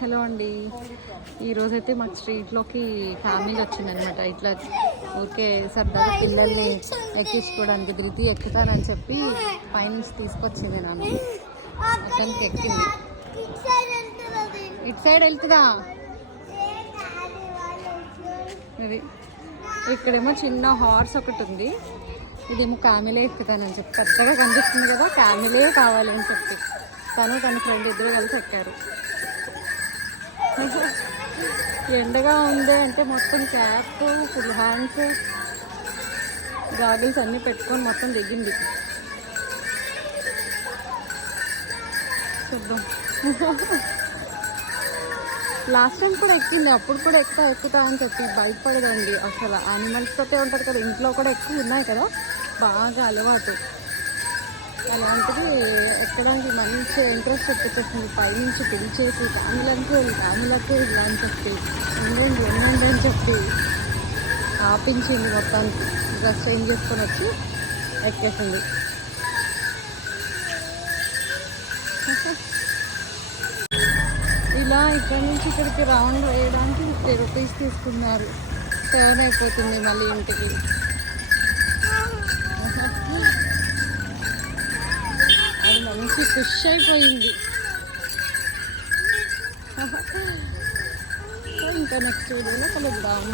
Hello అండి, ఈరోజైతే మాకు స్ట్రీట్లోకి ఫ్యామిలీ వచ్చిందనమాట. ఇట్లా ఊరికే సరదాగా పిల్లల్ని ఎక్కించుకోవడానికి ధృతి ఎక్కుతానని చెప్పి పైనుంచి తీసుకొచ్చింది నన్ను. అతనికి ఎక్కింది. ఇటు సైడ్ వెళ్తుందా? అది ఇక్కడేమో చిన్న హార్స్ ఒకటి ఉంది. ఇదేమో క్యామిలే ఎక్కుతానని చెప్పి పెద్దగా కనిపిస్తుంది కదా, క్యామిలే కావాలి అని చెప్పి తన ఫ్రెండ్ ఇద్దరు కలిసి ఎక్కారు. ఎండగా ఉంది అంటే మొత్తం క్యాప్, ఫుల్ హ్యాండ్స్, గాగిల్స్ అన్నీ పెట్టుకొని మొత్తం దిగింది. చూద్దాం. లాస్ట్ టైం కూడా ఎక్కింది, అప్పుడు కూడా ఎక్కుతా అని చెప్పి భయపడదండి. అసలు యానిమల్స్ తోటే ఉంటుంది కదా, ఇంట్లో కూడా ఎక్కువ ఉన్నాయి కదా, బాగా అలవాటు. అలాంటిది ఎక్కడానికి మంచి ఇంట్రెస్ట్ చూపించేసింది. పైనుంచి పిలిచేసి ఫ్యామిలీకి ఇలా అని చెప్పి ఉండండి అని చెప్పి ఆపించింది. మొత్తానికి డ్రెస్ చేంజ్ చేసుకొని వచ్చి ఎక్కేసింది. ఇలా ఇక్కడ నుంచి ఇక్కడికి రౌండ్ వేయడానికి 50 రూపీస్ తీసుకున్నారు. 7 అయిపోతుంది మళ్ళీ ఇంటికి. అది మంచి పుష్ అయిపోయింది. ఇంకా నెక్స్ట్ వీడియోలో కలుద్దాం.